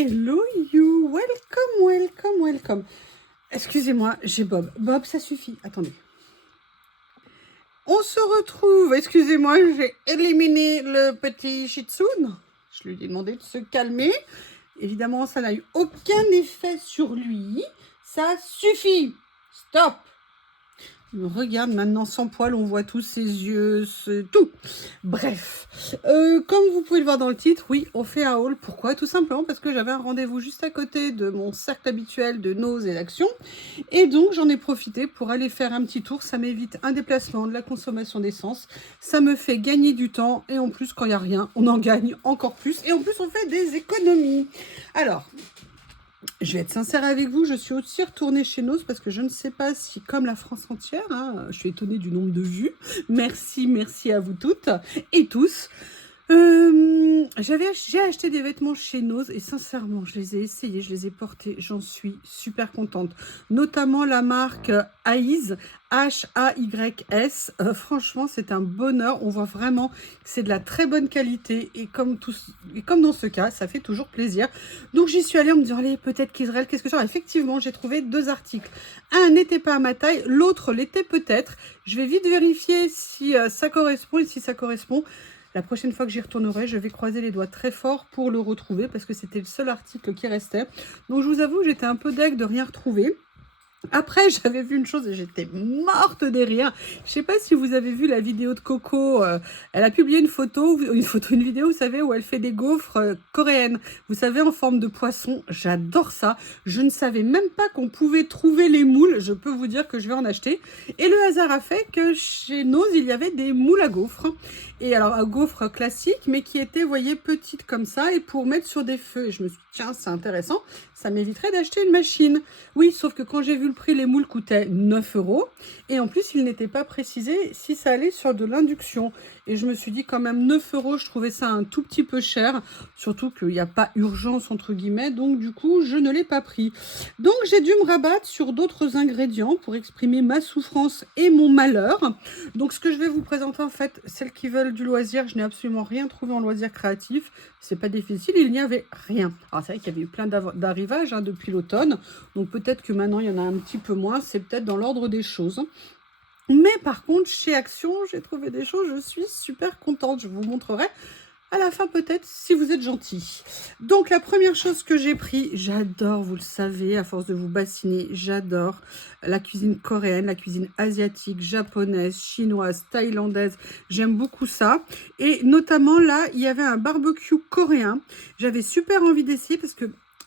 Hello you, welcome. Excusez-moi, j'ai Bob. Bob, ça suffit. Attendez. On se retrouve. Excusez-moi, j'ai éliminé le petit Shih Tzu. Je lui ai demandé de se calmer. Évidemment, ça n'a eu aucun effet sur lui. Ça suffit. Stop. Il me regarde maintenant sans poil, on voit tous ses yeux, tout. Bref, comme vous pouvez le voir dans le titre, oui, on fait un haul. Pourquoi? Tout simplement parce que j'avais un rendez-vous juste à côté de mon cercle habituel de Nose et d'Action. Et donc, j'en ai profité pour aller faire un petit tour. Ça m'évite un déplacement, de la consommation d'essence. Ça me fait gagner du temps. Et en plus, quand il n'y a rien, on en gagne encore plus. Et en plus, on fait des économies. Alors... je vais être sincère avec vous, je suis aussi retournée chez Nose parce que je ne sais pas si, comme la France entière, je suis étonnée du nombre de vues. Merci à vous toutes et tous. J'ai acheté des vêtements chez Nose et sincèrement, je les ai essayés, je les ai portés, j'en suis super contente. Notamment la marque Hays, H-A-Y-S. Franchement, c'est un bonheur. On voit vraiment que c'est de la très bonne qualité et comme dans ce cas, ça fait toujours plaisir. Donc, j'y suis allée en me disant, allez, peut-être qu'Israël, qu'est-ce que ça? Effectivement, j'ai trouvé deux articles. Un n'était pas à ma taille, l'autre l'était peut-être. Je vais vite vérifier si ça correspond et si ça correspond. La prochaine fois que j'y retournerai, je vais croiser les doigts très fort pour le retrouver parce que c'était le seul article qui restait. Donc, je vous avoue, j'étais un peu deg de rien retrouver. Après, j'avais vu une chose et j'étais morte de rire. Je sais pas si vous avez vu la vidéo de Coco. Elle a publié une vidéo, vous savez, où elle fait des gaufres coréennes. Vous savez, en forme de poisson. J'adore ça. Je ne savais même pas qu'on pouvait trouver les moules. Je peux vous dire que je vais en acheter. Et le hasard a fait que chez Nose, il y avait des moules à gaufres. Et alors, à gaufres classiques, mais qui étaient, vous voyez, petites comme ça et pour mettre sur des feux. Et je me suis dit, tiens, c'est intéressant. Ça m'éviterait d'acheter une machine. Oui, sauf que quand j'ai vu le prix, les moules coûtaient 9 €. Et en plus, il n'était pas précisé si ça allait sur de l'induction. Et je me suis dit, quand même, 9 €, je trouvais ça un tout petit peu cher. Surtout qu'il n'y a pas urgence, entre guillemets. Donc, du coup, je ne l'ai pas pris. Donc, j'ai dû me rabattre sur d'autres ingrédients pour exprimer ma souffrance et mon malheur. Donc, ce que je vais vous présenter, en fait, celles qui veulent du loisir, je n'ai absolument rien trouvé en loisir créatif. C'est pas difficile, il n'y avait rien. Alors, c'est vrai qu'il y avait eu plein d'arrivages depuis l'automne. Donc, peut-être que maintenant, il y en a un petit peu moins. C'est peut-être dans l'ordre des choses. Mais par contre, chez Action, j'ai trouvé des choses. Je suis super contente. Je vous montrerai à la fin peut-être si vous êtes gentil. Donc la première chose que j'ai pris, j'adore, vous le savez, à force de vous bassiner, j'adore la cuisine coréenne, la cuisine asiatique, japonaise, chinoise, thaïlandaise. J'aime beaucoup ça. Et notamment là, il y avait un barbecue coréen. J'avais super envie d'essayer parce que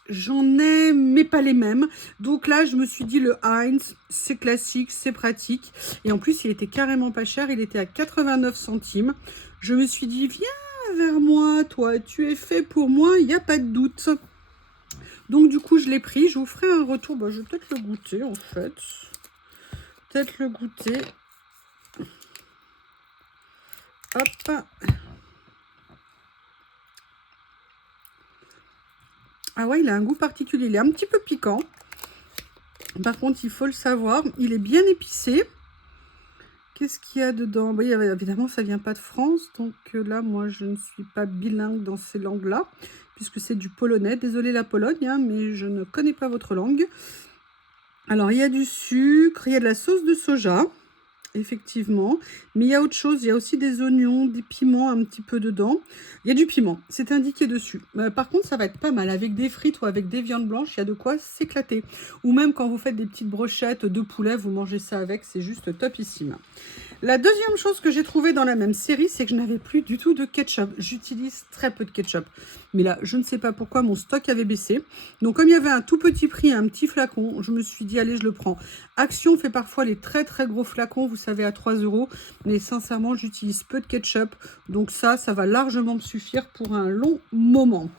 j'en ai, mais pas les mêmes. Donc là, je me suis dit, le Heinz, c'est classique, c'est pratique. Et en plus, il était carrément pas cher. Il était à 89 centimes. Je me suis dit, viens vers moi, toi, tu es fait pour moi, il n'y a pas de doute. Donc, du coup, je l'ai pris. Je vous ferai un retour. Bah, je vais peut-être le goûter, en fait. Peut-être le goûter. Hop. Ah ouais, il a un goût particulier. Il est un petit peu piquant. Par contre, il faut le savoir, il est bien épicé. Qu'est-ce qu'il y a dedans? Oui, évidemment, ça vient pas de France. Donc là, moi, je ne suis pas bilingue dans ces langues-là, puisque c'est du polonais. Désolée la Pologne, mais je ne connais pas votre langue. Alors, il y a du sucre, il y a de la sauce de soja, effectivement. Mais il y a autre chose, il y a aussi des oignons, des piments un petit peu dedans. Il y a du piment, c'est indiqué dessus. Par contre, ça va être pas mal. Avec des frites ou avec des viandes blanches, il y a de quoi s'éclater. Ou même quand vous faites des petites brochettes de poulet, vous mangez ça avec, c'est juste topissime. La deuxième chose que j'ai trouvée dans la même série, c'est que je n'avais plus du tout de ketchup. J'utilise très peu de ketchup. Mais là, je ne sais pas pourquoi mon stock avait baissé. Donc, comme il y avait un tout petit prix, un petit flacon, je me suis dit, allez, je le prends. Action fait parfois les très très gros flacons, vous savez, à 3 €. Mais sincèrement, j'utilise peu de ketchup. Donc ça va largement me suffire pour un long moment.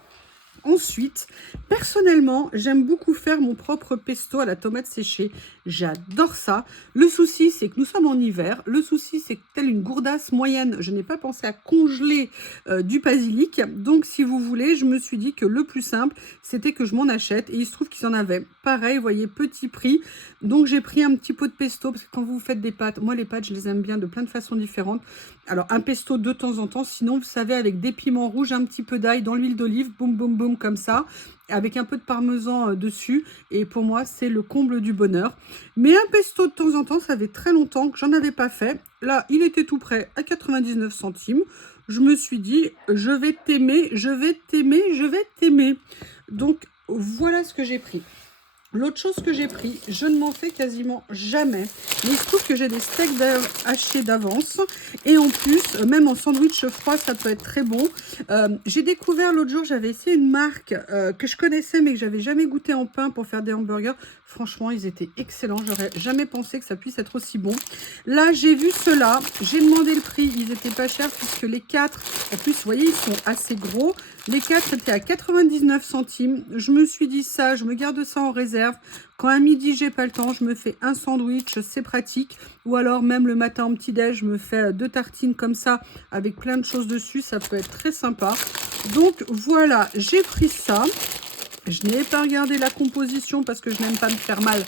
Ensuite, personnellement, j'aime beaucoup faire mon propre pesto à la tomate séchée. J'adore ça. Le souci, c'est que nous sommes en hiver. Le souci, c'est que telle une gourdasse moyenne, je n'ai pas pensé à congeler du basilic. Donc, si vous voulez, je me suis dit que le plus simple, c'était que je m'en achète. Et il se trouve qu'ils en avaient. Pareil, vous voyez, petit prix. Donc, j'ai pris un petit pot de pesto. Parce que quand vous faites des pâtes, moi, les pâtes, je les aime bien de plein de façons différentes. Alors, un pesto de temps en temps. Sinon, vous savez, avec des piments rouges, un petit peu d'ail dans l'huile d'olive. Boum, boum, boum, comme ça. avec un peu de parmesan dessus. Et pour moi, c'est le comble du bonheur. Mais un pesto de temps en temps, ça fait très longtemps que j'en avais pas fait. Là, il était tout prêt à 99 centimes. Je me suis dit, je vais t'aimer, je vais t'aimer, je vais t'aimer. Donc, voilà ce que j'ai pris. L'autre chose que j'ai pris, je ne m'en fais quasiment jamais, mais il se trouve que j'ai des steaks hachés d'avance, et en plus, même en sandwich froid, ça peut être très bon. J'ai découvert l'autre jour, j'avais essayé une marque que je connaissais, mais que j'avais jamais goûté en pain pour faire des hamburgers. Franchement, ils étaient excellents, j'aurais jamais pensé que ça puisse être aussi bon. Là, j'ai vu ceux-là, j'ai demandé le prix, ils étaient pas chers, puisque les 4, en plus, vous voyez, ils sont assez gros. Les 4 étaient à 99 centimes. Je me suis dit ça, je me garde ça en réserve. Quand à midi, j'ai pas le temps, je me fais un sandwich, c'est pratique. Ou alors, même le matin en petit-déj, je me fais 2 tartines comme ça, avec plein de choses dessus. Ça peut être très sympa. Donc, voilà, j'ai pris ça. Je n'ai pas regardé la composition parce que je n'aime pas me faire mal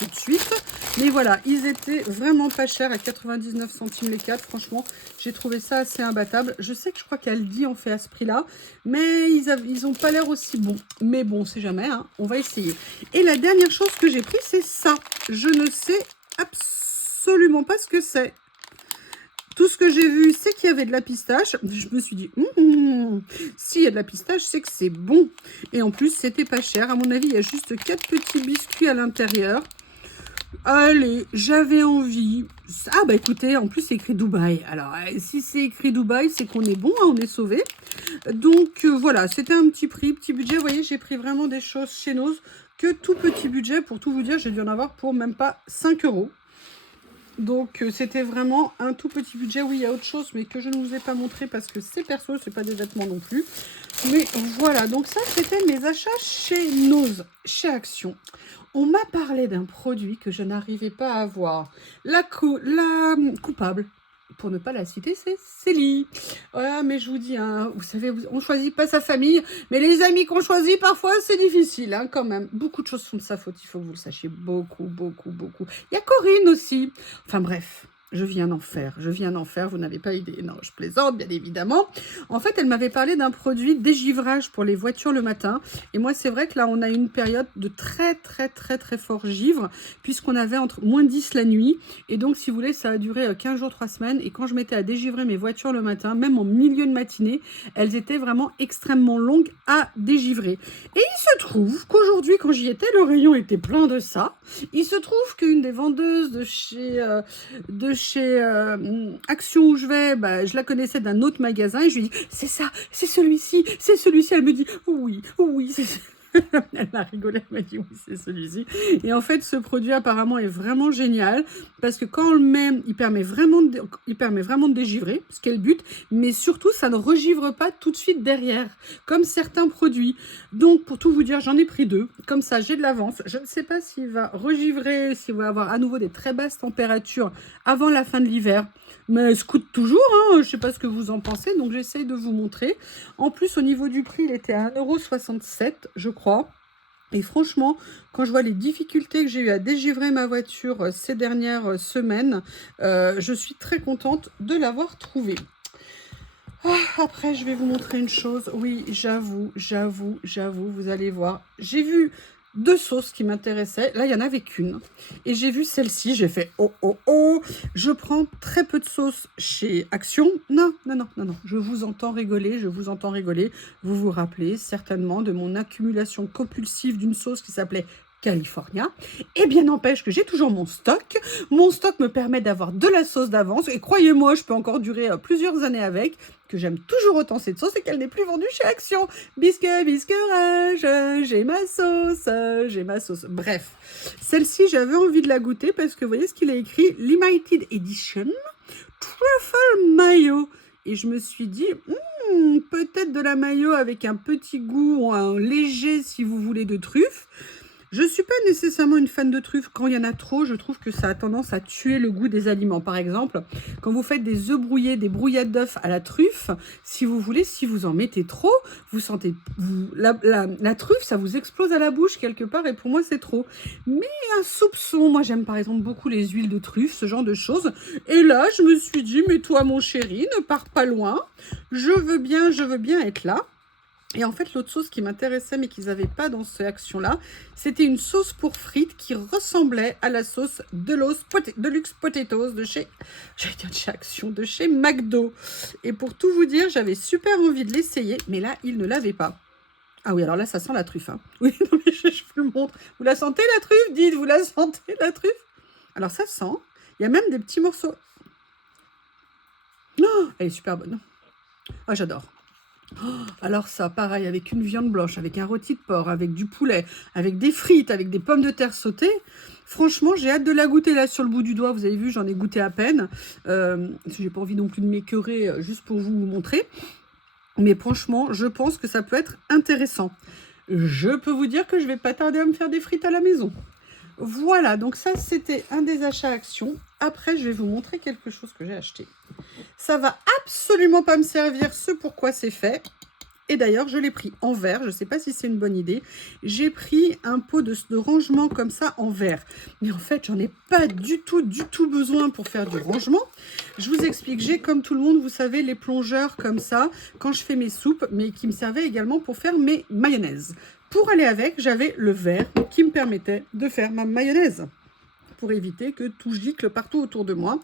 tout de suite. Mais voilà, ils étaient vraiment pas chers à 99 centimes les 4. Franchement, j'ai trouvé ça assez imbattable. Je sais que je crois qu'Aldi en fait à ce prix-là. Mais ils ont pas l'air aussi bons. Mais bon, on sait jamais, hein, on va essayer. Et la dernière chose que j'ai pris, c'est ça. Je ne sais absolument pas ce que c'est. Tout ce que j'ai vu, c'est qu'il y avait de la pistache. Je me suis dit, s'il y a de la pistache, c'est que c'est bon. Et en plus, c'était pas cher. À mon avis, il y a juste 4 petits biscuits à l'intérieur. Allez, j'avais envie. Ah bah écoutez, en plus, c'est écrit Dubaï. Alors, si c'est écrit Dubaï, c'est qu'on est bon, hein, on est sauvé. Donc, voilà, c'était un petit prix, petit budget. Vous voyez, j'ai pris vraiment des choses chez Noz. Que tout petit budget. Pour tout vous dire, j'ai dû en avoir pour même pas 5 €. Donc, c'était vraiment un tout petit budget. Oui, il y a autre chose, mais que je ne vous ai pas montré parce que c'est perso, c'est pas des vêtements non plus. Mais voilà, donc ça, c'était mes achats chez Noz, chez Action. On m'a parlé d'un produit que je n'arrivais pas à avoir. La coupable, pour ne pas la citer, c'est Célie. Voilà, mais je vous dis, hein, vous savez, on ne choisit pas sa famille, mais les amis qu'on choisit, parfois, c'est difficile, hein, quand même. Beaucoup de choses sont de sa faute, il faut que vous le sachiez. Beaucoup, beaucoup, beaucoup. Il y a Corinne aussi. Enfin bref. Je viens d'en faire, vous n'avez pas idée. Non, je plaisante, bien évidemment. En fait, elle m'avait parlé d'un produit dégivrage pour les voitures le matin. Et moi, c'est vrai que là, on a eu une période de très, très, très, très fort givre, puisqu'on avait entre moins 10 la nuit. Et donc, si vous voulez, ça a duré 15 jours, 3 semaines. Et quand je mettais à dégivrer mes voitures le matin, même en milieu de matinée, elles étaient vraiment extrêmement longues à dégivrer. Et il se trouve qu'aujourd'hui, quand j'y étais, le rayon était plein de ça. Il se trouve qu'une des vendeuses de chez Action où je vais, bah, je la connaissais d'un autre magasin et je lui dis c'est ça, c'est celui-ci, c'est celui-ci. Elle me dit oui, oui, c'est elle a rigolé, elle m'a dit oui, c'est celui-ci. Et en fait, ce produit apparemment est vraiment génial parce que quand on le met, il permet vraiment de dégivrer, ce qui est le but, mais surtout, ça ne regivre pas tout de suite derrière, comme certains produits. Donc, pour tout vous dire, j'en ai pris 2. Comme ça, j'ai de l'avance. Je ne sais pas s'il va regivrer, s'il va avoir à nouveau des très basses températures avant la fin de l'hiver. Mais ça coûte toujours, hein. Je ne sais pas ce que vous en pensez, donc j'essaye de vous montrer. En plus, au niveau du prix, il était à 1,67 €, je crois. Et franchement, quand je vois les difficultés que j'ai eu à dégivrer ma voiture ces dernières semaines, je suis très contente de l'avoir trouvé. Ah, après, je vais vous montrer une chose. Oui, j'avoue, vous allez voir. J'ai vu 2 sauces qui m'intéressaient. Là, il n'y en avait qu'une. Et j'ai vu celle-ci. J'ai fait oh, oh, oh. Je prends très peu de sauce chez Action. Non. Je vous entends rigoler, Vous vous rappelez certainement de mon accumulation compulsive d'une sauce qui s'appelait California. Et bien n'empêche que j'ai toujours mon stock. Mon stock me permet d'avoir de la sauce d'avance. Et croyez-moi, je peux encore durer plusieurs années avec. Que j'aime toujours autant cette sauce et qu'elle n'est plus vendue chez Action. Bisque, rage, j'ai ma sauce. Bref, celle-ci, j'avais envie de la goûter parce que vous voyez ce qu'il a écrit, Limited Edition, Truffle Mayo. Et je me suis dit, peut-être de la mayo avec un petit goût, un léger, si vous voulez, de truffe. Je ne suis pas nécessairement une fan de truffes. Quand il y en a trop, je trouve que ça a tendance à tuer le goût des aliments. Par exemple, quand vous faites des œufs brouillés, des brouillades d'œufs à la truffe, si vous voulez, si vous en mettez trop, vous sentez... La truffe, ça vous explose à la bouche quelque part et pour moi, c'est trop. Mais un soupçon, moi j'aime par exemple beaucoup les huiles de truffe, ce genre de choses. Et là, je me suis dit, mais toi mon chéri, ne pars pas loin. Je veux bien être là. Et en fait, l'autre sauce qui m'intéressait, mais qu'ils n'avaient pas dans cette action-là, c'était une sauce pour frites qui ressemblait à la sauce Deluxe Potatoes de chez, j'allais dire de chez Action, de chez McDo. Et pour tout vous dire, j'avais super envie de l'essayer, mais là, ils ne l'avaient pas. Ah oui, alors là, ça sent la truffe. Hein. Oui, non, mais je vous le montre. Vous la sentez, la truffe? Dites, vous la sentez, la truffe? Alors, ça sent. Il y a même des petits morceaux. Oh, elle est super bonne. Ah, j'adore. Oh, alors ça, pareil, avec une viande blanche, avec un rôti de porc, avec du poulet, avec des frites, avec des pommes de terre sautées. Franchement, j'ai hâte de la goûter là sur le bout du doigt. Vous avez vu, j'en ai goûté à peine. J'ai pas envie non plus de m'écœurer juste pour vous montrer. Mais franchement, je pense que ça peut être intéressant. Je peux vous dire que je vais pas tarder à me faire des frites à la maison. Voilà, donc ça, c'était un des achats Action. Après, je vais vous montrer quelque chose que j'ai acheté. Ça va absolument pas me servir ce pourquoi c'est fait. Et d'ailleurs, je l'ai pris en verre. Je ne sais pas si c'est une bonne idée. J'ai pris un pot de rangement comme ça en verre. Mais en fait, j'en ai pas du tout besoin pour faire du rangement. Je vous explique. J'ai, comme tout le monde, vous savez, les plongeurs comme ça, quand je fais mes soupes, mais qui me servaient également pour faire mes mayonnaises. Pour aller avec, j'avais le verre qui me permettait de faire ma mayonnaise, pour éviter que tout gicle partout autour de moi.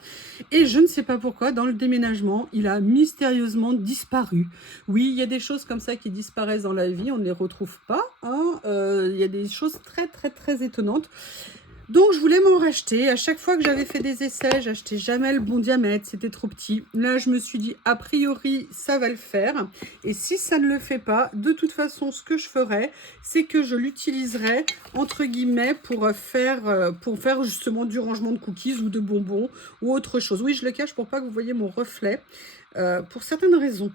Et je ne sais pas pourquoi, dans le déménagement, il a mystérieusement disparu. Oui, il y a des choses comme ça qui disparaissent dans la vie, on ne les retrouve pas. Hein. Il y a des choses très étonnantes. Donc, je voulais m'en racheter. À chaque fois que j'avais fait des essais, j'achetais jamais le bon diamètre. C'était trop petit. Là, je me suis dit, a priori, ça va le faire. Et si ça ne le fait pas, de toute façon, ce que je ferai, c'est que je l'utiliserai, entre guillemets, pour faire justement du rangement de cookies ou de bonbons ou autre chose. Oui, je le cache pour pas que vous voyez mon reflet. Pour certaines raisons.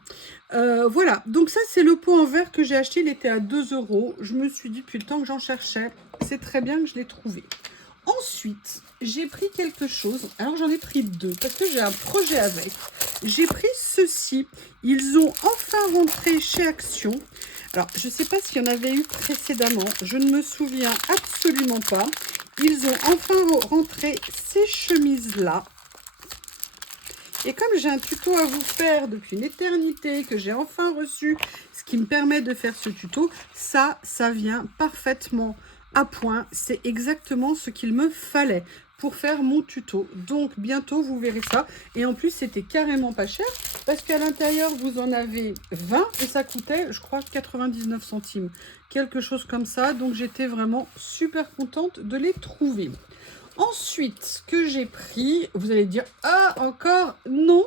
Voilà, donc ça c'est le pot en verre que j'ai acheté, il était à 2 €. Je me suis dit, depuis le temps que j'en cherchais, c'est très bien que je l'ai trouvé. Ensuite, j'ai pris quelque chose, alors j'en ai pris deux, parce que j'ai un projet avec. J'ai pris ceci, ils ont enfin rentré chez Action. Alors, je ne sais pas s'il y en avait eu précédemment, je ne me souviens absolument pas. Ils ont enfin rentré ces chemises-là. Et comme j'ai un tuto à vous faire depuis une éternité, que j'ai enfin reçu, ce qui me permet de faire ce tuto, ça vient parfaitement à point. C'est exactement ce qu'il me fallait pour faire mon tuto. Donc, bientôt, vous verrez ça. Et en plus, c'était carrément pas cher, parce qu'à l'intérieur, vous en avez 20 et ça coûtait, je crois, 99 centimes. Quelque chose comme ça. Donc, j'étais vraiment super contente de les trouver. Ensuite, ce que j'ai pris, vous allez dire, ah, encore, non.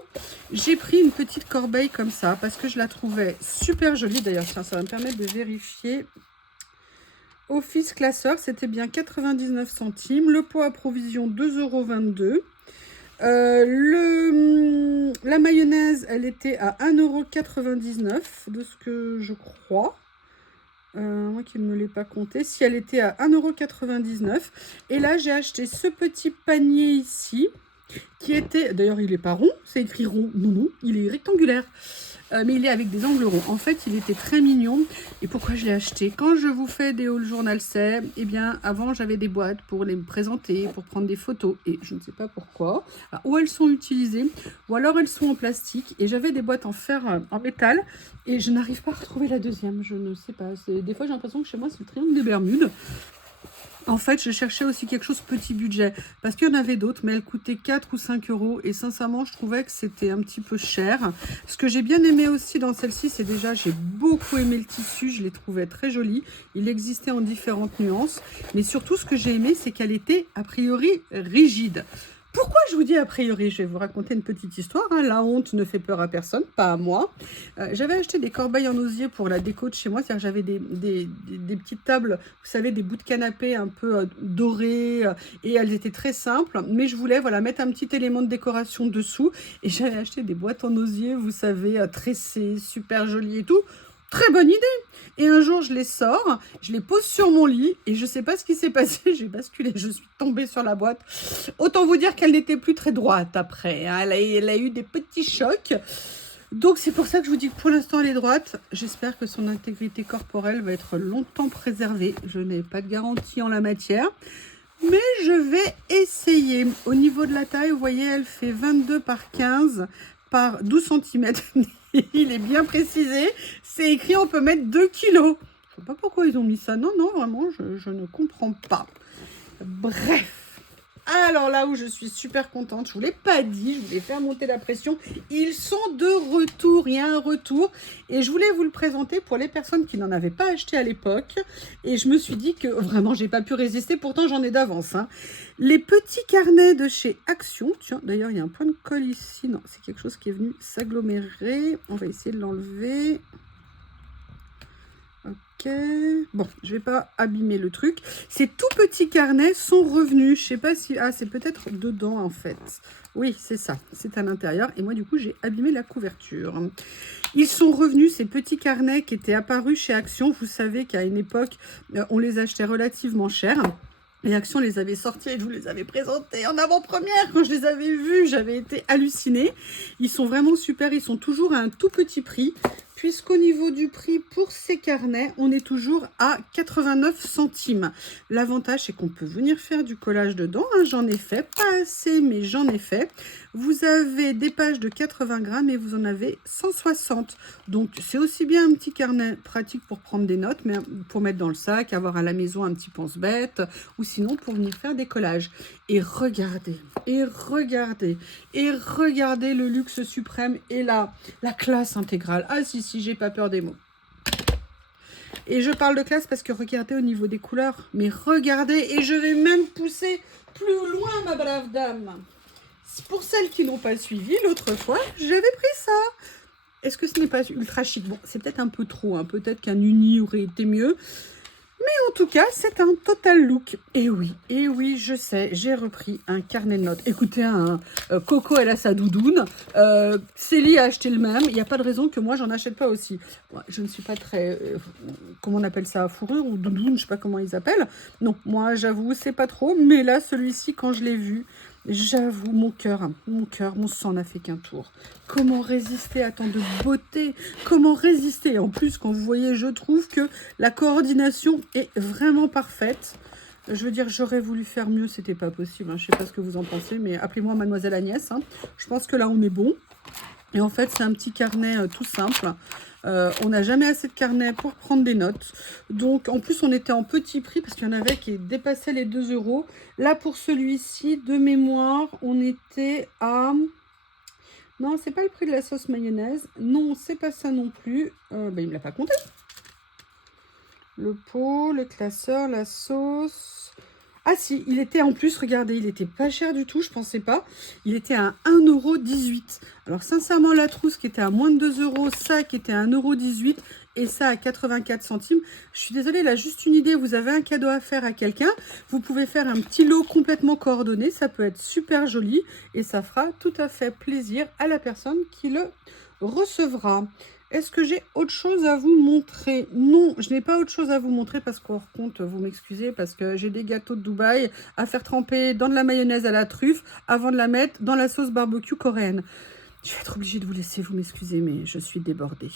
J'ai pris une petite corbeille comme ça, parce que je la trouvais super jolie. D'ailleurs, tiens, ça va me permettre de vérifier. Office classeur, c'était bien 99 centimes. Le pot à provision, 2,22 €. La mayonnaise, elle était à 1,99 € de ce que je crois. Moi qui ne me l'ai pas compté, si elle était à 1,99 €. Et là, j'ai acheté ce petit panier ici, qui était, d'ailleurs, il n'est pas rond, c'est écrit rond, non, il est rectangulaire. Mais il est avec des angles ronds. En fait, il était très mignon. Et pourquoi je l'ai acheté? Quand je vous fais des hauls journal c'est, eh bien, avant, j'avais des boîtes pour les présenter, pour prendre des photos. Et je ne sais pas pourquoi. Alors, ou elles sont utilisées, ou alors elles sont en plastique. Et j'avais des boîtes en fer, en métal. Et je n'arrive pas à retrouver la deuxième. Je ne sais pas. Des fois, j'ai l'impression que chez moi, c'est le triangle des Bermudes. En fait, je cherchais aussi quelque chose petit budget, parce qu'il y en avait d'autres, mais elles coûtaient 4 ou 5 €. Et sincèrement, je trouvais que c'était un petit peu cher. Ce que j'ai bien aimé aussi dans celle-ci, c'est déjà, j'ai beaucoup aimé le tissu, je l'ai trouvé très joli. Il existait en différentes nuances. Mais surtout, ce que j'ai aimé, c'est qu'elle était, a priori, rigide. Pourquoi je vous dis a priori? Je vais vous raconter une petite histoire. Hein. La honte ne fait peur à personne, pas à moi. J'avais acheté des corbeilles en osier pour la déco de chez moi. C'est-à-dire j'avais des petites tables, vous savez, des bouts de canapé un peu dorés. Et elles étaient très simples. Mais je voulais mettre un petit élément de décoration dessous. Et j'avais acheté des boîtes en osier, vous savez, tressées, super jolies et tout. Très bonne idée. Et un jour, je les sors, je les pose sur mon lit et je ne sais pas ce qui s'est passé. J'ai basculé, je suis tombée sur la boîte. Autant vous dire qu'elle n'était plus très droite après. Hein. Elle a eu des petits chocs. Donc, c'est pour ça que je vous dis que pour l'instant, elle est droite. J'espère que son intégrité corporelle va être longtemps préservée. Je n'ai pas de garantie en la matière. Mais je vais essayer. Au niveau de la taille, vous voyez, elle fait 22 par 15 par 12 cm. Il est bien précisé. C'est écrit, on peut mettre 2 kilos. Je ne sais pas pourquoi ils ont mis ça. Non, non, vraiment, je ne comprends pas. Bref. Alors là où je suis super contente, je ne vous l'ai pas dit, je voulais faire monter la pression. Ils sont de retour, il y a un retour. Et je voulais vous le présenter pour les personnes qui n'en avaient pas acheté à l'époque. Et je me suis dit que vraiment, j'ai pas pu résister, pourtant j'en ai d'avance. Hein. Les petits carnets de chez Action. Tiens, d'ailleurs, il y a un point de colle ici. Non, c'est quelque chose qui est venu s'agglomérer. On va essayer de l'enlever. Ok, bon, je vais pas abîmer le truc. Ces tout petits carnets sont revenus. Je sais pas si... Ah, c'est peut-être dedans, en fait. Oui, c'est ça. C'est à l'intérieur. Et moi, du coup, j'ai abîmé la couverture. Ils sont revenus, ces petits carnets qui étaient apparus chez Action. Vous savez qu'à une époque, on les achetait relativement cher. Et Action les avait sortis et je vous les avais présentés en avant-première. Quand je les avais vus, j'avais été hallucinée. Ils sont vraiment super. Ils sont toujours à un tout petit prix. Puisqu'au niveau du prix pour ces carnets, on est toujours à 89 centimes. L'avantage, c'est qu'on peut venir faire du collage dedans. Hein. J'en ai fait, pas assez, mais j'en ai fait. Vous avez des pages de 80 grammes et vous en avez 160. Donc, c'est aussi bien un petit carnet pratique pour prendre des notes, mais pour mettre dans le sac, avoir à la maison un petit pense-bête, ou sinon pour venir faire des collages. Et regardez, et regardez, et regardez le luxe suprême et la classe intégrale. Ah si, j'ai pas peur des mots. Et je parle de classe parce que regardez au niveau des couleurs. Mais regardez, et je vais même pousser plus loin, ma brave dame. Pour celles qui n'ont pas suivi, l'autre fois, j'avais pris ça. Est-ce que ce n'est pas ultra chic? Bon, c'est peut-être un peu trop, hein. Peut-être qu'un uni aurait été mieux. Mais en tout cas, c'est un total look. Et oui, je sais, j'ai repris un carnet de notes. Écoutez, Coco, elle a sa doudoune. Célie a acheté le même. Il n'y a pas de raison que moi, j'en achète pas aussi. Moi, je ne suis pas très... comment on appelle ça? Fourrure ou doudoune? Je ne sais pas comment ils appellent. Non, moi, j'avoue, c'est pas trop. Mais là, celui-ci, quand je l'ai vu, j'avoue, mon cœur, mon sang n'a fait qu'un tour. Comment résister à tant de beauté? Comment résister? En plus, quand vous voyez, je trouve que la coordination est vraiment parfaite. Je veux dire, j'aurais voulu faire mieux, c'était pas possible. Hein. Je sais pas ce que vous en pensez, mais appelez-moi Mademoiselle Agnès. Hein. Je pense que là, on est bon. Et en fait, c'est un petit carnet tout simple. On n'a jamais assez de carnets pour prendre des notes. Donc, en plus, on était en petit prix parce qu'il y en avait qui dépassaient les 2 €. Là, pour celui-ci, de mémoire, on était à... Non, c'est pas le prix de la sauce mayonnaise. Non, c'est pas ça non plus. Il me l'a pas compté. Le pot, le classeur, la sauce... Ah si, il était en plus, regardez, il était pas cher du tout, je pensais pas. Il était à 1,18 €. Alors sincèrement, la trousse qui était à moins de 2 €, ça qui était à 1,18 € et ça à 84 centimes. Je suis désolée, là, juste une idée, vous avez un cadeau à faire à quelqu'un. Vous pouvez faire un petit lot complètement coordonné, ça peut être super joli et ça fera tout à fait plaisir à la personne qui le recevra. Est-ce que j'ai autre chose à vous montrer? Non, je n'ai pas autre chose à vous montrer parce qu'en compte, vous m'excusez, parce que j'ai des gâteaux de Dubaï à faire tremper dans de la mayonnaise à la truffe avant de la mettre dans la sauce barbecue coréenne. Je vais être obligée de vous laisser, vous m'excusez, mais je suis débordée.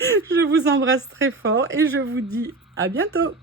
Je vous embrasse très fort et je vous dis à bientôt.